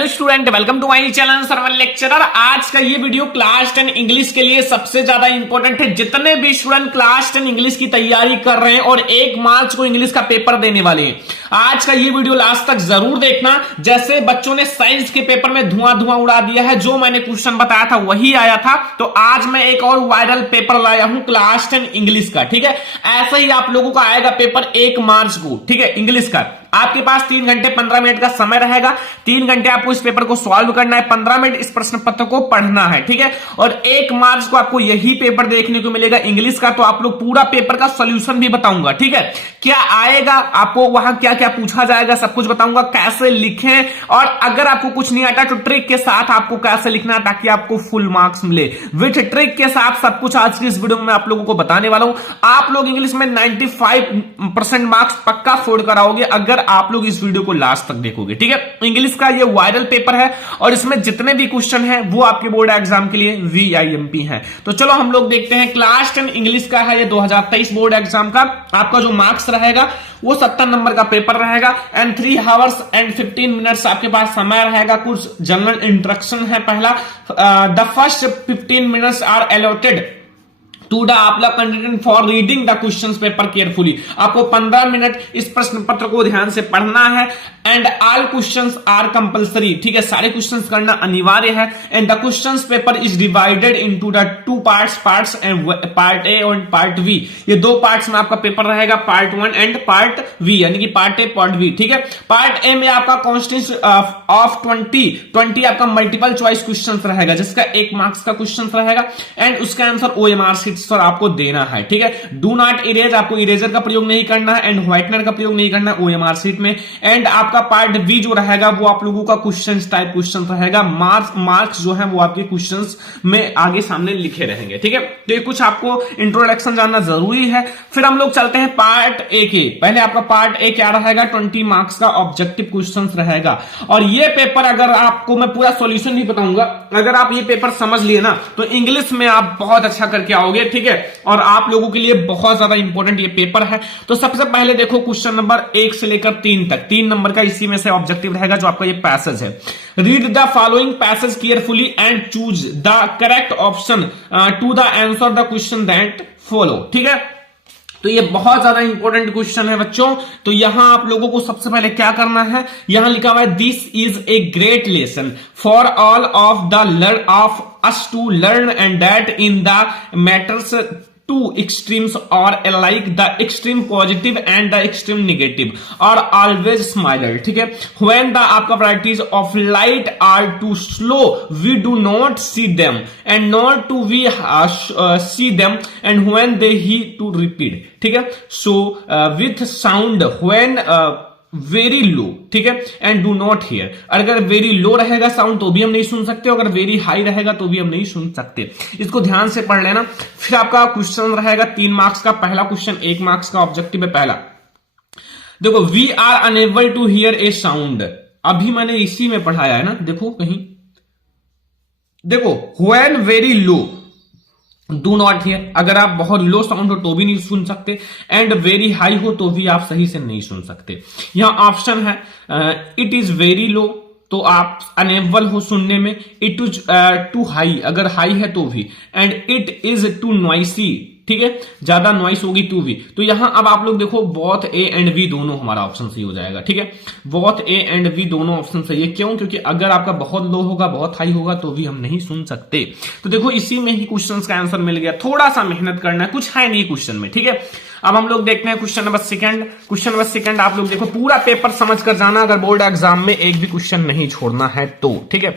Hello student, welcome to my channel server lecturer. आज का ये वीडियो क्लास 10 इंग्लिश के लिए सबसे ज्यादा इंपॉर्टेंट है। जितने भी स्टूडेंट क्लास 10 इंग्लिश की तैयारी कर रहे हैं और 1 मार्च को इंग्लिश का पेपर देने वाले हैं, आज का ये वीडियो लास्ट तक जरूर देखना। जैसे बच्चों ने साइंस के पेपर में धुआं उड़ा दिया है, जो मैंने क्वेश्चन बताया था वही आया था, तो आज मैं एक और वायरल पेपर लाया हूं क्लास 10 इंग्लिश का। ठीक है, ऐसा ही आप लोगों का आएगा पेपर 1 मार्च को। ठीक है, इंग्लिश का आपके पास 3 घंटे 15 मिनट का समय रहेगा। 3 घंटे आपको इस पेपर को सॉल्व करना है, 15 मिनट इस प्रश्न पत्र को पढ़ना है। ठीक है, और 1 मार्च को आपको यही पेपर देखने को मिलेगा इंग्लिश का। तो आप लोग पूरा पेपर का सॉल्यूशन भी बताऊंगा। ठीक है, क्या आएगा आपको, वहां क्या क्या पूछा जाएगा, सब कुछ बताऊंगा, कैसे लिखें, और अगर आपको कुछ नहीं आता तो ट्रिक के साथ आपको कैसे लिखना है ताकि आपको फुल मार्क्स मिले। विथ ट्रिक के साथ सब कुछ आज की इस वीडियो में आप लोगों को बताने वाला हूं। आप लोग इंग्लिश में 95% मार्क्स पक्का फोड़ कर आओगे अगर आप लोग इस वीडियो को लास्ट तक देखोगे। ठीक है, इंग्लिश का ये वायरल पेपर है और इसमें जितने भी क्वेश्चन हैं वो आपके बोर्ड एग्जाम के लिए VIMP हैं। तो चलो हम लोग देखते हैं। क्लास 10 इंग्लिश का है ये 2023 बोर्ड एग्जाम का। आपका जो मार्क्स रहेगा वो 70 नंबर का पेपर रहेगा एंड 3 आवर्स एंड 15 मिनट्स आपके पास समय रहेगा। कुछ जनरल इंस्ट्रक्शन है। पहला, the first 15 minutes are allotted to the आपला content for reading the questions paper carefully. आपको 15 मिनट इस प्रश्न पत्र को ध्यान से पढ़ना है and all questions are compulsory. ठीक है, सारे क्वेश्चंस करना अनिवार्य है and the questions paper is divided into the 2 parts and part A और पार्ट वी। ये 2 पार्ट्स में आपका पेपर रहेगा, पार्ट 1 एंड पार्ट वी, यानी कि पार्ट ए पार्ट वी। ठीक है, पार्ट ए में आपका कॉन्स्टेंस ऑफ 20 आपका मल्टीपल चॉइस क्वेश्चन रहेगा, जिसका 1 मार्क्स का क्वेश्चन रहेगा एंड उसका आंसर OMR शीट पर आपको देना है। ठीक है, डू नॉट इरेज, आपको इरेजर का प्रयोग नहीं करना है एंड व्हाइटनर का प्रयोग नहीं करना OMR शीट में। एंड आपका पार्ट बी जो रहेगा वो आप लोगों का क्वेश्चन टाइप क्वेश्चन रहेगा। मार्क्स जो है वो आपके क्वेश्चंस में आगे सामने लिखे रहेंगे। ठीक है, तो ये कुछ आपको इंट्रोडक्शन जानना जरूरी है। फिर हम लोग चलते हैं पार्ट ए के। पहले आपका पार्ट ए क्या रहेगा, 20 मार्क्स का ऑब्जेक्टिव क्वेश्चन रहेगा। और ये पेपर अगर आपको मैं पूरा सॉल्यूशन नहीं बताऊंगा, अगर आप ये पेपर समझ लिए ना तो इंग्लिश में आप बहुत अच्छा करके आओगे। ठीक है, और आप लोगों के लिए बहुत ज्यादा इंपॉर्टेंट ये पेपर है। तो सबसे पहले देखो क्वेश्चन नंबर 1 से लेकर 3 तक, 3 नंबर का इसी में से ऑब्जेक्टिव रहेगा जो आपका ये पैसेज है। Read the following passage carefully and choose the correct option to the answer the question that follow. ठीक है, तो ये बहुत ज्यादा इंपॉर्टेंट क्वेश्चन है बच्चों। तो यहां आप लोगों को सबसे पहले क्या करना है, यहां लिखा हुआ है this is a great lesson for all of the learn of us to learn and that in the matters two extremes are alike, the extreme positive and the extreme negative are always smaller. ठीक है, when the आपका varieties of light are too slow we do not see them and not to we see them and when they heat to repeat. ठीक है, so with sound when very low, ठीक है, and do not here. अगर very low रहेगा sound तो भी हम नहीं सुन सकते, अगर वेरी हाई रहेगा तो भी हम नहीं सुन सकते। इसको ध्यान से पढ़ लेना। फिर आपका क्वेश्चन रहेगा 3 मार्क्स का। पहला क्वेश्चन 1 मार्क्स का ऑब्जेक्टिव है। पहला देखो, we are unable to hear a sound. अभी मैंने इसी में पढ़ाया है ना, देखो कहीं, देखो when very low do not here, अगर आप बहुत लो साउंड हो तो भी नहीं सुन सकते, एंड वेरी हाई हो तो भी आप सही से नहीं सुन सकते। यहां ऑप्शन है इट इज वेरी लो तो आप अनेबल हो सुनने में, इट इज टू हाई, अगर हाई है तो भी, and it is too noisy, ठीक है, ज्यादा नॉइस होगी टू भी। तो यहां अब आप लोग देखो बोथ ए एंड वी दोनों हमारा ऑप्शन सही हो जाएगा। ठीक है, बोथ ए एंड वी दोनों ऑप्शन सही है। क्यों? क्योंकि अगर आपका बहुत लो होगा बहुत हाई होगा तो भी हम नहीं सुन सकते। तो देखो इसी में ही क्वेश्चन का आंसर मिल गया। थोड़ा सा मेहनत करना है, कुछ है नहीं क्वेश्चन में। ठीक है, अब हम लोग देखते हैं क्वेश्चन नंबर 2। क्वेश्चन नंबर 2 आप लोग देखो, पूरा पेपर समझ कर जाना अगर बोर्ड एग्जाम में एक भी क्वेश्चन नहीं छोड़ना है तो। ठीक है,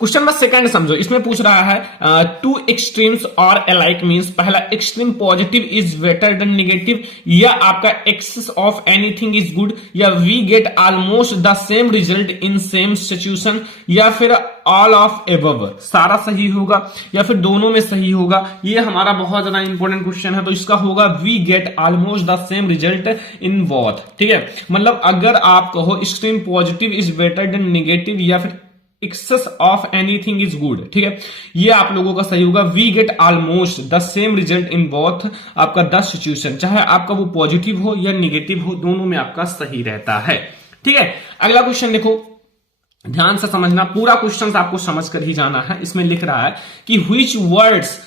क्वेश्चन नंबर 2 समझो। इसमें पूछ रहा है टू एक्सट्रीम्स और अलाइक मींस, पहला extreme positive is better than negative, या आपका excess of anything is good, या we get almost the same result in same situation, या फिर ऑल ऑफ एबव। सारा सही होगा या फिर दोनों में सही होगा। ये हमारा बहुत ज्यादा इंपॉर्टेंट क्वेश्चन है। तो इसका होगा we get almost the same result in both. ठीक है, मतलब अगर आप कहो extreme positive is better than negative या फिर excess of anything is good, ठीक है, ये आप लोगों का सही होगा। We get almost the same result in both आपका द सिचुएशन, चाहे आपका वो पॉजिटिव हो या निगेटिव हो, दोनों में आपका सही रहता है। ठीक है, अगला क्वेश्चन देखो, ध्यान से समझना, पूरा क्वेश्चन आपको समझ कर ही जाना है। इसमें लिख रहा है कि which words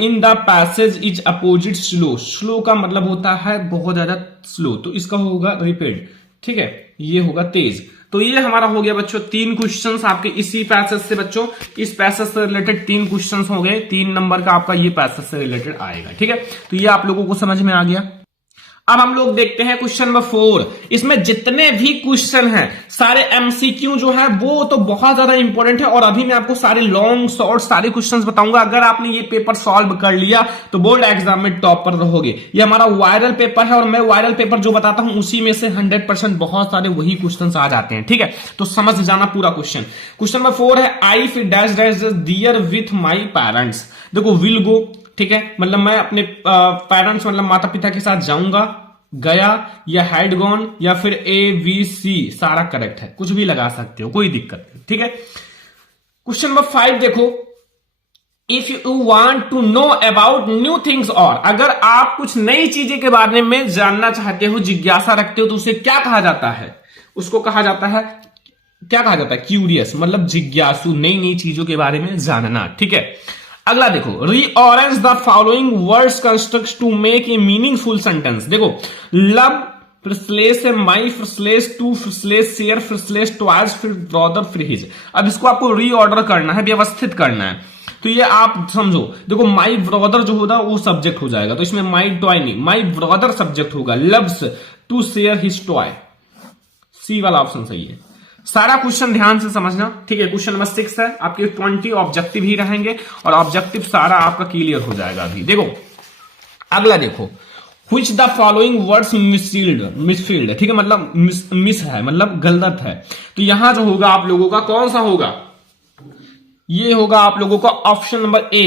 in the passage is opposite slow. Slow का मतलब होता है बहुत ज्यादा स्लो, तो इसका होगा रिपीट, ठीक है, ये होगा तेज। तो ये हमारा हो गया बच्चों 3 क्वेश्चंस आपके इसी पैसेज से। बच्चों इस पैसेज से रिलेटेड 3 क्वेश्चंस हो गए, 3 नंबर का आपका ये पैसेज से रिलेटेड आएगा, ठीक है। तो ये आप लोगों को समझ में आ गया। अब हम लोग देखते हैं क्वेश्चन नंबर 4। इसमें जितने भी क्वेश्चन हैं सारे एमसीक्यू जो है वो तो बहुत ज्यादा इंपॉर्टेंट है, और अभी मैं आपको सारे लॉन्ग शॉर्ट सारे क्वेश्चंस बताऊंगा। अगर आपने ये पेपर सॉल्व कर लिया तो बोर्ड एग्जाम में टॉप पर रहोगे। ये हमारा वायरल पेपर है, और मैं वायरल पेपर जो बताता हूं उसी में से 100% बहुत सारे वही क्वेश्चन आ जाते हैं, ठीक है। तो समझ जाना पूरा क्वेश्चन। क्वेश्चन नंबर 4 है आई फिर dash dash dear with my parents. देखो विल गो, ठीक है, मतलब मैं अपने पेरेंट्स मतलब माता पिता के साथ जाऊंगा, गया, या हैड गॉन, या फिर ABC सारा करेक्ट है, कुछ भी लगा सकते हो, कोई दिक्कत नहीं, ठीक है। क्वेश्चन नंबर 5 देखो, if you want to know about new things, और अगर आप कुछ नई चीजें के बारे में जानना चाहते हो, जिज्ञासा रखते हो, तो उसे क्या कहा जाता है? उसको कहा जाता है, क्या कहा जाता है? क्यूरियस, मतलब जिज्ञासु, नई नई चीजों के बारे में जानना, ठीक है। अगला देखो, rearrange the following words construct to make a meaningful sentence. देखो लव फिर स्लेस है, माई फिर स्लेस, टू फिर स्लेस, शेयर फिर स्लेस, ट्वाइस फिर ब्रदर फिर हिज। अब इसको आपको रीऑर्डर करना है, व्यवस्थित करना है। तो ये आप समझो, देखो माई ब्रदर जो होगा वो सब्जेक्ट हो जाएगा, तो इसमें माई टॉय नहीं, माई ब्रदर सब्जेक्ट होगा, loves to share his toy, C वाला ऑप्शन सही है। सारा क्वेश्चन ध्यान से समझना, ठीक है। क्वेश्चन नंबर 6 है, आपके 20 ऑब्जेक्टिव ही रहेंगे, और ऑब्जेक्टिव सारा आपका क्लियर हो जाएगा अभी। देखो अगला देखो, which the following words misfield है, ठीक है, मतलब मिस है, मतलब गलत है। तो यहां जो होगा आप लोगों का कौन सा होगा? ये होगा आप लोगों का ऑप्शन नंबर ए,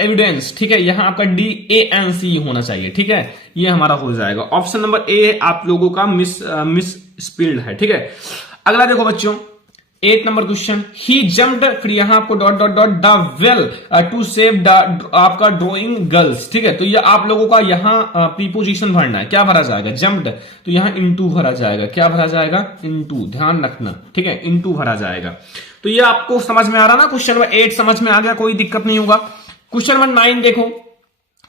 एविडेंस, ठीक है। यहां आपका DANC होना चाहिए, ठीक है, ये हमारा हो जाएगा। ऑप्शन नंबर ए आप लोगों का मिस स्पील्ड है, ठीक है। अगला देखो बच्चों 8 नंबर क्वेश्चन, ही जम्प्ड, फिर यहां आपको dot dot dot the well to save आपका ड्रॉइंग गर्ल्स, ठीक है। तो ये आप लोगों का यहां प्रीपोजिशन भरना है, क्या भरा जाएगा? जम्प्ड, तो यहां इनटू भरा जाएगा, क्या भरा जाएगा? इनटू, ध्यान रखना, ठीक है, इनटू भरा जाएगा। तो ये आपको समझ में आ रहा ना? क्वेश्चन नंबर 8 समझ में आ गया, कोई दिक्कत नहीं होगा। क्वेश्चन नंबर 9 देखो,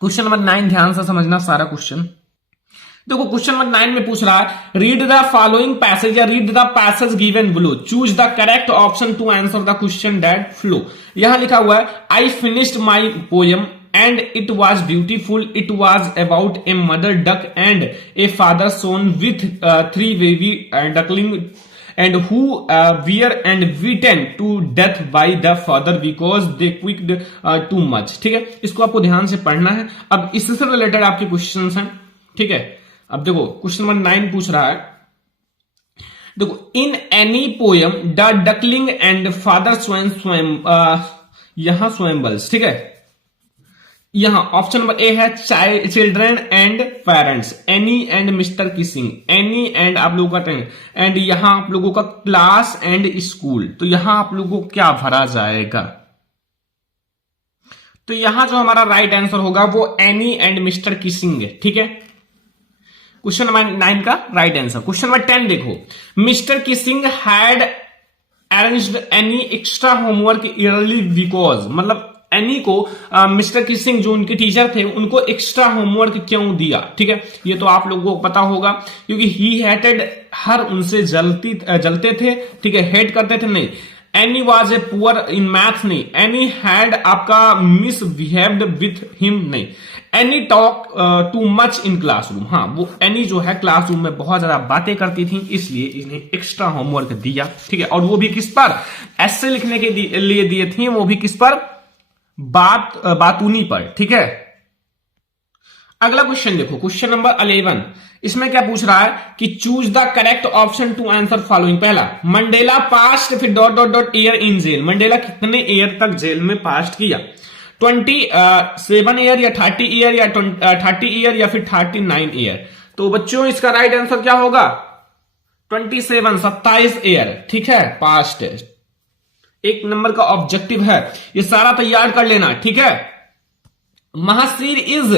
क्वेश्चन नंबर 9 ध्यान से समझना सारा क्वेश्चन। देखो क्वेश्चन नंबर 9 में पूछ रहा है रीड द फॉलोइंग पैसेज या read the passage given below, choose the correct option to answer the question that follow. यहां लिखा हुआ है I finished my poem and it was beautiful, it was about a mother duck and a father swan with 3 baby duckling and who were and beaten to death by the father because they quicked too much, ठीक है। इसको आपको ध्यान से पढ़ना है। अब इससे रिलेटेड आपके क्वेश्चंस हैं, ठीक है। अब देखो क्वेश्चन नंबर 9 पूछ रहा है, देखो in any poem the duckling and father स्वयं यहां स्वयंबल्स, ठीक है। यहां ऑप्शन नंबर ए है children and parents, any and mister Keesing, any and आप लोगों का एंड यहां आप लोगों का क्लास एंड स्कूल। तो यहां आप लोगों को क्या भरा जाएगा? तो यहां जो हमारा राइट आंसर होगा वो एनी एंड मिस्टर किसिंग है, ठीक है। क्वेश्चन नंबर 9 का राइट आंसर। क्वेश्चन नंबर 10 देखो, mister Keesing had arranged any extra homework yearly because, मतलब एनी को मिस्टर किसिंग जो उनके टीचर थे उनको एक्स्ट्रा होमवर्क क्यों दिया, ठीक है। ये तो आप लोगों को पता होगा, क्योंकि ही हेटेड हर, उनसे जलते थे, ठीक है, हेट करते थे, नहीं। Any was a poor in math, नहीं। एनी हैड आपका मिसबिहेव्ड विथ हिम, नहीं। Any talk too much in classroom, हाँ वो एनी जो है क्लासरूम में बहुत ज्यादा बातें करती थी, इसलिए इन्हें एक्स्ट्रा होमवर्क दिया, ठीक है। और वो भी किस पर? ऐसे लिखने के लिए दिए थे, वो भी किस पर? बातूनी पर, ठीक है। अगला क्वेश्चन देखो, क्वेश्चन नंबर 11, इसमें क्या पूछ रहा है कि choose the correct option to answer following. पहला, मंडेला पास्ट फिर dot dot dot year in jail, Mandela कितने ईयर तक जेल में पास्ट किया? 27 ईयर या 30 ईयर या 30 ईयर या फिर 39 ईयर। तो बच्चों इसका राइट आंसर क्या होगा? 27 ईयर, ठीक है, पास्ट। एक नंबर का ऑब्जेक्टिव है, ये सारा तैयार कर लेना, ठीक है। महासीर इज,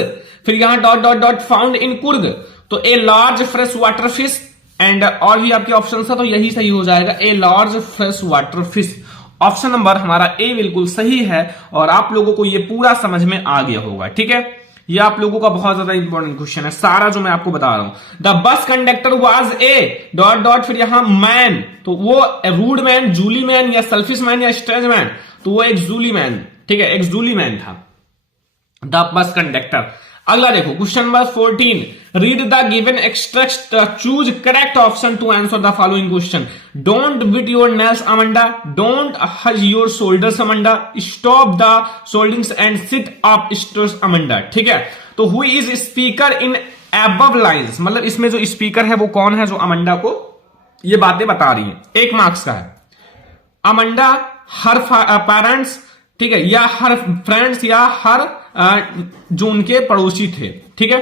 फिर यहां dot dot dot found in Coorg, तो a large fresh water fish, and और भी आपके ऑप्शन था, तो यही सही हो जाएगा, ए large fresh water fish. Option number हमारा ए बिल्कुल सही है और आप लोगों को ये पूरा समझ में आ गया होगा। ठीक है, ये आप लोगों का बहुत ज्यादा इंपॉर्टेंट क्वेश्चन है सारा जो मैं आपको बता रहा हूं। The bus conductor was a dot dot फिर यहां मैन, तो वो रूड मैन, जूली मैन या सेल्फिश मैन या स्ट्रेंज मैन, तो वो एक जूली मैन, ठीक है, एक जूली मैन था द बस कंडक्टर। अगला देखो question number 14, read the given extract, choose correct option to answer the following question. Don't beat your nails Amanda, don't hunch your shoulders Amanda, stop the scoldings and sit up stress Amanda. ठीक है, तो who is speaker in above lines, मतलब इसमें जो speaker है वो कौन है जो अमंडा को ये बातें बता रही है। 1 मार्क्स का है। अमंडा हर पेरेंट्स, ठीक है, या हर फ्रेंड्स या हर जो उनके पड़ोसी थे। ठीक है,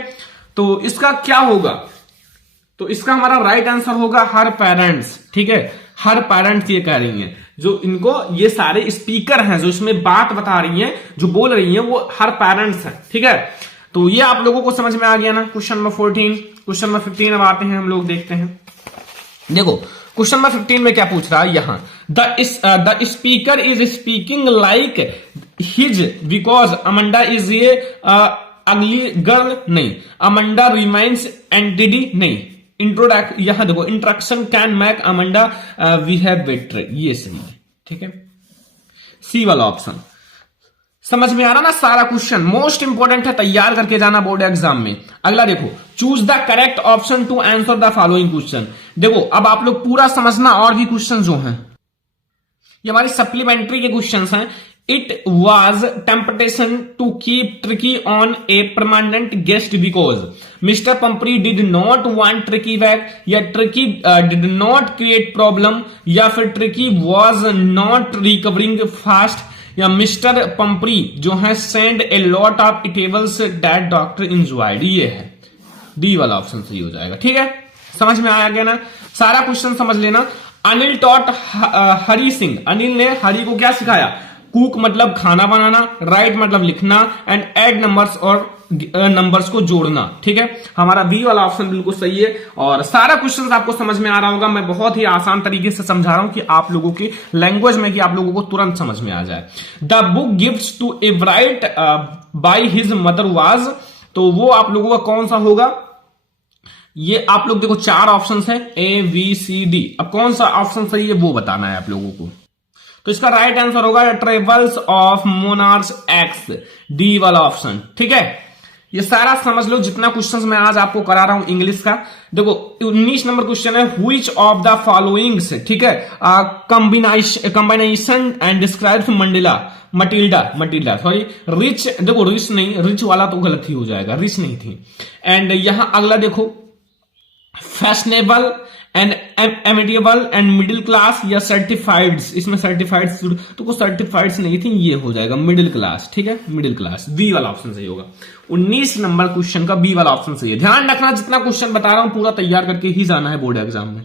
तो इसका क्या होगा, तो इसका हमारा राइट आंसर होगा हर पेरेंट्स। ठीक है, हर पेरेंट्स ये कह रही हैं, जो इनको ये सारे स्पीकर हैं जो इसमें बात बता रही हैं, जो बोल रही हैं, वो हर पेरेंट्स हैं। ठीक है, तो ये आप लोगों को समझ में आ गया ना क्वेश्चन नंबर 14। क्वेश्चन नंबर 15 अब आते हैं, हम लोग देखते हैं। देखो क्वेश्चन नंबर 15 में क्या पूछ रहा है, यहां the speaker is speaking like his because Amanda is ये अगली गर्ल, नहीं, अमंडा रिमाइंस एंटिडी, नहीं, इंट्रोडक्ट, यहां देखो introduction can make Amanda we have better, ये सही है। ठीक है, सी वाला ऑप्शन। समझ में आ रहा ना सारा क्वेश्चन, मोस्ट इंपोर्टेंट है, तैयार करके जाना बोर्ड एग्जाम में। अगला देखो, choose the correct option to answer the following question. देखो अब आप लोग पूरा समझना, और भी क्वेश्चन जो हैं ये हमारे सप्लीमेंट्री के क्वेश्चंस हैं। It was temptation to keep Tricki on a permanent guest because mister Pumphrey did not want Tricki back, या Tricki did not create problem, या फिर Tricki was not recovering fast, या मिस्टर पंपरी जो है send a lot of eatables that doctor enjoyed. ये है D वाला option सही हो जाएगा। ठीक है, समझ में आया गया ना, सारा क्वेश्चन समझ लेना। अनिल टॉट हरि सिंह, अनिल ने हरि को क्या सिखाया, कुक मतलब खाना बनाना, राइट मतलब लिखना, एंड ऐड नंबर्स और नंबर्स को जोड़ना। ठीक है, हमारा बी वाला ऑप्शन बिल्कुल सही है और सारा क्वेश्चन आपको समझ में आ रहा होगा। मैं बहुत ही आसान तरीके से समझा रहा हूं कि आप लोगों की लैंग्वेज में, कि आप लोगों को तुरंत समझ में आ जाए। The book gifts to Ebright by his mother was, तो वो आप लोगों का कौन सा होगा, ये आप लोग देखो 4 ऑप्शन है, ए बी सी डी। अब कौन सा ऑप्शन सही है वो बताना है आप लोगों को। तो इसका राइट आंसर होगा travels of monarchs x, D वाला ऑप्शन। ठीक है, ये सारा समझ लो जितना क्वेश्चन मैं आज आपको करा रहा हूं इंग्लिश का। देखो 19 नंबर क्वेश्चन है, व्हिच ऑफ द फॉलोइंग्स, ठीक है, combination and describes Matilda sorry rich, देखो रिच नहीं, रिच वाला तो गलत ही हो जाएगा, रिच नहीं थी। एंड यहां अगला देखो fashionable and amiable and middle class या सर्टिफाइड, इसमें सर्टिफाइड तो कुछ सर्टिफाइड नहीं थी, ये हो जाएगा मिडिल क्लास। ठीक है, मिडिल क्लास, बी वाला ऑप्शन सही होगा। 19 नंबर क्वेश्चन का बी वाला ऑप्शन सही है। ध्यान रखना जितना क्वेश्चन बता रहा हूं पूरा तैयार करके ही जाना है बोर्ड एग्जाम में।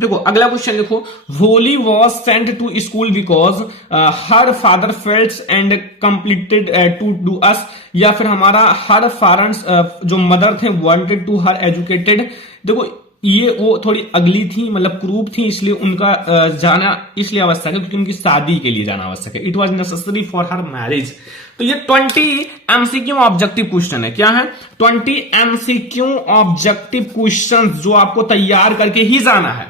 देखो अगला क्वेश्चन देखो, वोली was sent to school because her father felt and completed to do us, या फिर हमारा हर पेरेंट्स जो मदर थे वांटेड टू हर एजुकेटेड। देखो ये वो थोड़ी अगली थी, मतलब क्रूप थी, इसलिए उनका जाना इसलिए आवश्यक है क्योंकि उनकी शादी के लिए जाना आवश्यक है। It was necessary for her marriage. तो ये 20 एमसीक्यू ऑब्जेक्टिव क्वेश्चन है। क्या है? 20 एमसीक्यू ऑब्जेक्टिव क्वेश्चन जो आपको तैयार करके ही जाना है।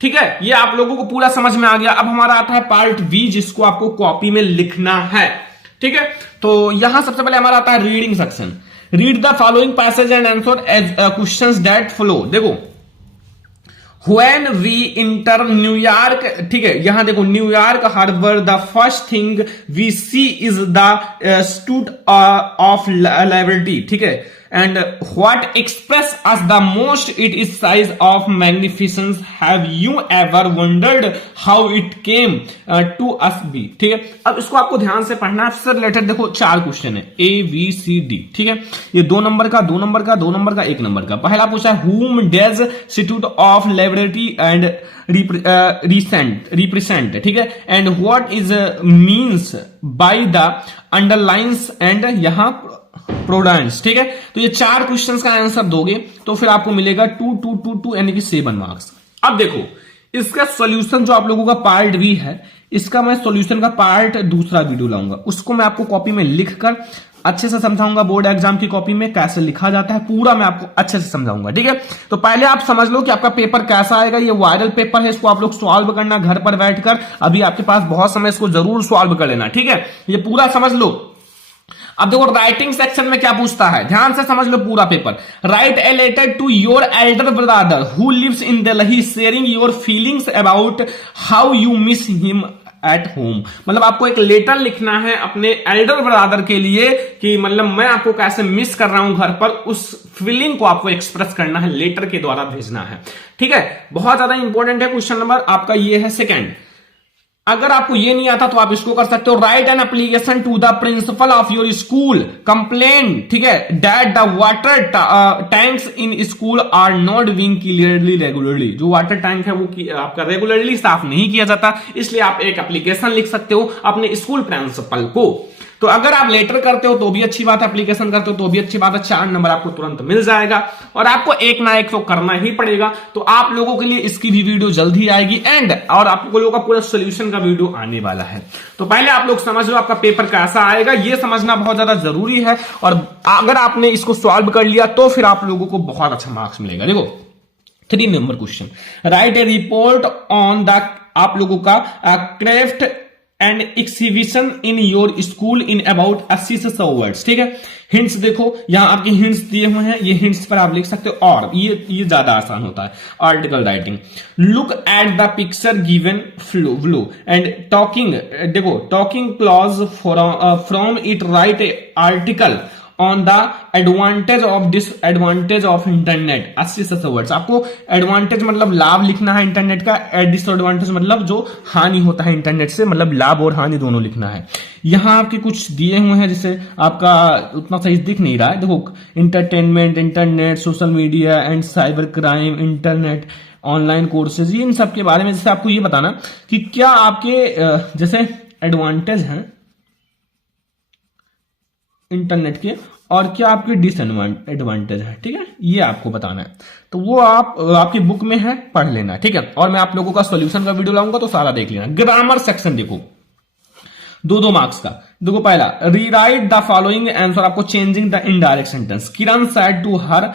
ठीक है, ये आप लोगों को पूरा समझ में आ गया। अब हमारा आता है पार्ट बी, जिसको आपको कॉपी में लिखना है। ठीक है, तो यहां सबसे पहले हमारा आता है reading section. Read the following passage and answer as questions that follow. देखो When we enter न्यूयॉर्क, ठीक है, यहां देखो New York harbour, the first thing we see is the statue of Liberty. ठीक है, and what express us the most it is size of magnificence, have you ever wondered how it came to us be. ठीक है, अब इसको आपको ध्यान से पढ़ना है। इससे रिलेटेड देखो 4 क्वेश्चन है, ए बी सी डी। ठीक है, ये 2 नंबर का, 2 नंबर का, 2 नंबर का, 1 नंबर का। पहला पूछा है whom does institute of liberty and represent. ठीक है, and what is means by the underlines, and यहां प्रोडेंस, ठीक है। तो ये 4 क्वेश्चंस का आंसर दोगे तो फिर आपको मिलेगा 2 2 2 2 यानी कि 7 मार्क्स। अब देखो इसका सॉल्यूशन जो आप लोगों का पार्ट बी है, इसका मैं सॉल्यूशन का पार्ट दूसरा वीडियो लाऊंगा, उसको मैं आपको कॉपी में लिखकर अच्छे से समझाऊंगा। बोर्ड एग्जाम की कॉपी में कैसे लिखा जाता है पूरा मैं आपको अच्छे से समझाऊंगा, ठीक है। तो पहले आप समझ लो कि आपका पेपर कैसा आएगा। ये वायरल पेपर है, इसको आप लोग सॉल्व करना घर पर बैठकर। अभी आपके पास बहुत समय, इसको जरूर सॉल्व कर लेना, ठीक है। ये पूरा समझ लो। अब देखो राइटिंग सेक्शन में क्या पूछता है, ध्यान से समझ लो पूरा पेपर। Write a letter to your elder brother who lives in Delhi sharing your feelings about how you miss him at home. मतलब आपको एक लेटर लिखना है अपने एल्डर ब्रदर के लिए कि मतलब मैं आपको कैसे मिस कर रहा हूं घर पर, उस फीलिंग को आपको एक्सप्रेस करना है, लेटर के द्वारा भेजना है, ठीक है। बहुत ज्यादा इंपॉर्टेंट है। क्वेश्चन नंबर आपका ये है सेकंड। अगर आपको ये नहीं आता तो आप इसको कर सकते हो। Write an application to the principal of your school complain, ठीक है, that the water tanks in school are not being clearly regularly. जो वाटर टैंक है वो आपका रेगुलरली साफ नहीं किया जाता, इसलिए आप एक एप्लीकेशन लिख सकते हो अपने स्कूल प्रिंसिपल को। तो अगर आप लेटर करते हो तो भी अच्छी बात है, एप्लीकेशन करते हो तो भी अच्छी बात है। 4 नंबर आपको तुरंत मिल जाएगा और आपको एक ना एक तो करना ही पड़ेगा। तो आप लोगों के लिए इसकी भी वीडियो जल्दी आएगी और आप लोगों का पूरा सोल्यूशन का वीडियो आने वाला है। तो पहले आप लोग समझ लो आपका पेपर कैसा आएगा, ये समझना बहुत ज्यादा जरूरी है। और अगर आपने इसको सॉल्व कर लिया तो फिर आप लोगों को बहुत अच्छा मार्क्स मिलेगा। देखो 3 number question, right A report on the आप लोगों का craft and exhibition in your school in about 80 से 100 वर्ड्स, ठीक है। हिंट्स देखो, यहां आपके हिंट्स दिए हुए हैं, ये हिंट्स पर आप लिख सकते हो। और ये ज्यादा आसान होता है article writing. Look at the picture given flow and talking, देखो talking clause from it write a article on the advantage of disadvantage of internet 80 से 100 वर्ड्स। आपको एडवांटेज मतलब लाभ लिखना है इंटरनेट का, डिसएडवांटेज मतलब जो हानि होता है इंटरनेट से, मतलब लाभ और हानि दोनों लिखना है। यहां आपके कुछ दिए हुए हैं जिसे आपका उतना सही दिख नहीं रहा है। देखो entertainment, internet, social media and cyber crime, internet, online courses, इन सब के बारे में जैसे आपको ये बताना कि क्या आपके जैसे एडवांटेज हैं इंटरनेट के और क्या आपके डिसएडवांटेज है, ठीक है, ये आपको बताना है। तो वो आपकी बुक में है, पढ़ लेना, ठीक है। और मैं आप लोगों का सॉल्यूशन का वीडियो लाऊंगा तो सारा देख लेना। ग्रामर सेक्शन देखो 2 मार्क्स का। देखो पहला, रीराइट द फॉलोइंग आंसर, आपको changing the indirect sentence. Kiran said to her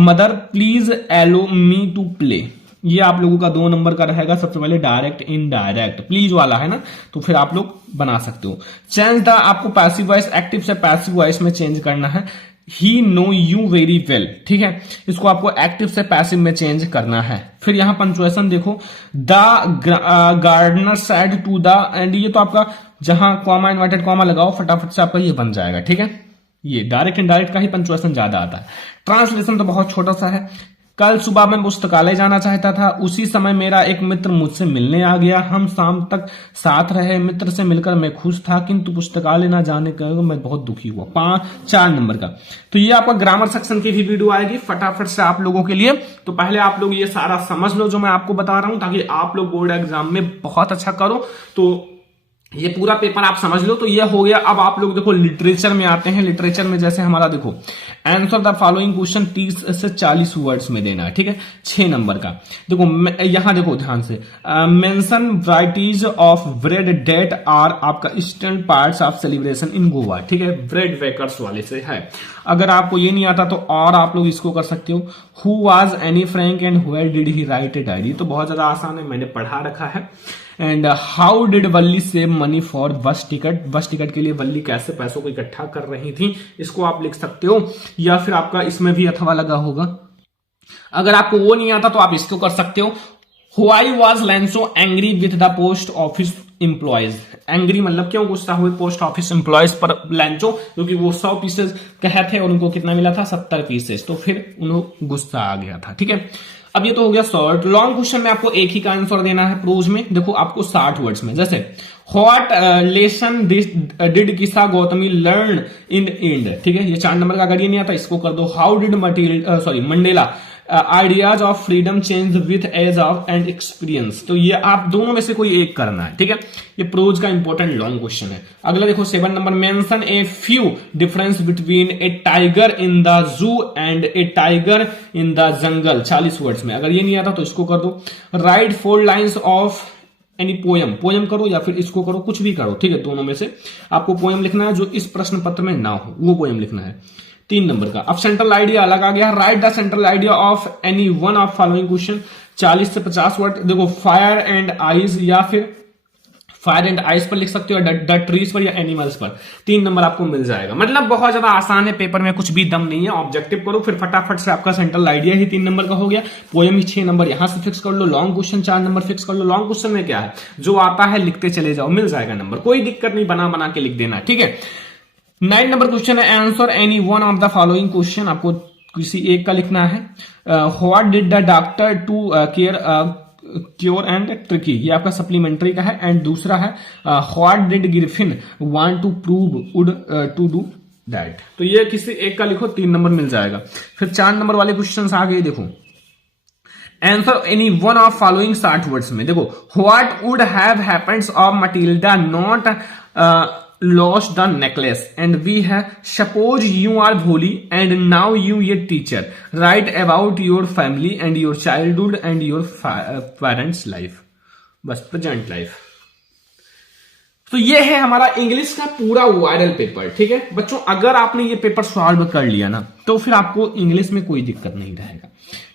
mother please allow me to play. ये आप लोगों का 2 नंबर का रहेगा। सबसे पहले डायरेक्ट इनडायरेक्ट, प्लीज वाला है ना, तो फिर आप लोग बना सकते हो। चेंज द, आपको पैसिव वॉइस एक्टिव से पैसिव वॉइस में चेंज करना है। ही नो यू वेरी वेल, ठीक है, इसको आपको एक्टिव से पैसिव में चेंज करना है। फिर यहां पंक्चुएशन देखो, the gardener said to the, and ये तो आपका जहां कॉमा इन्वर्टेड कॉमा लगाओ फटाफट से आपका ये बन जाएगा, ठीक है। ये डायरेक्ट इनडायरेक्ट का ही पंक्चुएशन ज्यादा आता है। ट्रांसलेशन तो बहुत छोटा सा है। कल सुबह मैं पुस्तकालय जाना चाहता था, उसी समय मेरा एक मित्र मुझसे मिलने आ गया। हम शाम तक साथ रहे, मित्र से मिलकर मैं खुश था, किंतु पुस्तकालय ना जाने का मैं बहुत दुखी हुआ। 4 नंबर का। तो ये आपका ग्रामर सेक्शन की भी वीडियो आएगी फटाफट से आप लोगों के लिए। तो पहले आप लोग ये सारा समझ लो जो मैं आपको बता रहा हूं, ताकि आप लोग बोर्ड एग्जाम में बहुत अच्छा करो। तो ये पूरा पेपर आप समझ लो। तो ये हो गया। अब आप लोग देखो लिटरेचर में आते हैं। लिटरेचर में जैसे हमारा देखो, आंसर द फॉलोइंग क्वेश्चन 30 से 40 वर्ड्स में देना है, ठीक है। 6 नंबर का देखो, यहां देखो ध्यान से, mention varieties of bread that are आपका eastern parts of celebration in Goa, ठीक है। ब्रेड बेकर्स वाले से है। अगर आपको ये नहीं आता तो और आप लोग इसको कर सकते हो। Who was Anne Frank and where did he write a diary, तो बहुत ज्यादा आसान है, मैंने पढ़ा रखा है। And how did Valli save money for bus ticket, bus ticket के लिए वल्ली कैसे पैसों को इकट्ठा कर रही थी, इसको आप लिख सकते हो। या फिर आपका इसमें भी अथवा लगा होगा। अगर आपको वो नहीं आता तो आप इसको कर सकते हो। Why was Lencho angry with the post office employees, angry मतलब क्यों गुस्सा हुए पोस्ट ऑफिस एम्प्लॉयज पर लैंचो, क्योंकि वो 100 पीसेस कहे थे और उनको कितना मिला था 70 पीसेस, तो फिर उन्हें गुस्सा आ गया था, ठीक है। अब ये तो हो गया शॉर्ट। लॉन्ग क्वेश्चन में आपको एक ही का आंसर देना है। प्रोज में देखो आपको 60 वर्ड्स में, जैसे व्हाट लेसन डिड किसा गौतमी लर्न इन एंड, ठीक है। ये 4 नंबर का, अगर ये नहीं आता इसको कर दो। How did Mandela ideas of freedom change with age of and experience. तो ये आप दोनों में से कोई एक करना है, ठीक है। ये प्रोज का इंपॉर्टेंट लॉन्ग क्वेश्चन है। अगला देखो 7 number, mention a few difference between A tiger in the zoo and A tiger in the jungle, 40 words में। अगर ये नहीं आता तो इसको कर दो। Right 4 lines of any poem, poem करो या फिर इसको करो, कुछ भी करो, ठीक है। दोनों में से आपको पोयम लिखना है जो इस प्रश्न पत्र में ना हो, वो पोयम लिखना है। 3 नंबर का, अब सेंट्रल आइडिया अलग आ गया। Right the central idea of any one of following question, 40 से 50 वर्ड। देखो फायर एंड आइज, या फिर फायर एंड आइस पर लिख सकते हो, द ट्रीज पर या एनिमल्स पर। 3 नंबर आपको मिल जाएगा। मतलब बहुत ज्यादा आसान है, पेपर में कुछ भी दम नहीं है। ऑब्जेक्टिव करो, फिर फटाफट से आपका सेंट्रल आइडिया ही 3 नंबर का हो गया। पोएम ही 6 नंबर यहां से फिक्स कर लो। लॉन्ग क्वेश्चन 4 नंबर फिक्स कर लो। लॉन्ग क्वेश्चन में क्या है, जो आता है लिखते चले जाओ, मिल जाएगा नंबर, कोई दिक्कत नहीं, बना बना के लिख देना, ठीक है। 9 नंबर क्वेश्चन है, answer any one of the following question. आपको किसी एक का लिखना है। What did the doctor to care cure and Tricki, ये आपका सप्लीमेंट्री का है। एंड दूसरा है what did Griffin want to prove would to do that. तो ये किसी एक का लिखो, 3 नंबर मिल जाएगा। फिर 4 नंबर वाले क्वेश्चन आ गए, देखो answer any one of following 60 words में। देखो what would have happened of Matilda not lost the necklace and we have suppose you are Bholi and now you a teacher, write about your family and your childhood and your parents life, बस present life. तो ये है हमारा English का पूरा viral paper, ठीक है बच्चों। अगर आपने ये पेपर सॉल्व कर लिया ना तो फिर आपको इंग्लिश में कोई दिक्कत नहीं रहेगा,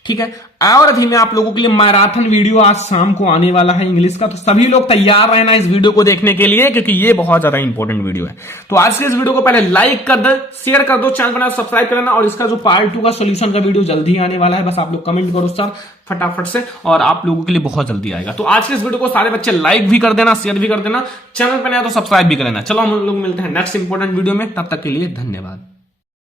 ठीक है। और अभी मैं आप लोगों के लिए मैराथन वीडियो आज शाम को आने वाला है इंग्लिश का, तो सभी लोग तैयार रहना इस वीडियो को देखने के लिए, क्योंकि ये बहुत ज्यादा इंपॉर्टेंट वीडियो है। तो आज के इस वीडियो को पहले लाइक कर दो, शेयर कर दो, चैनल बनाओ, सब्सक्राइब कर लेना। और इसका जो पार्ट 2 का सोल्यूशन का वीडियो जल्दी आने वाला है, बस आप लोग कमेंट करो सर फटाफट से, और आप लोगों के लिए बहुत जल्दी आएगा। तो आज के इस वीडियो को सारे बच्चे लाइक भी कर देना, शेयर भी कर देना, चैनल पर नया तो सब्सक्राइब भी कर लेना। चलो हम लोग मिलते हैं नेक्स्ट इंपॉर्टेंट वीडियो में, तब तक के लिए धन्यवाद।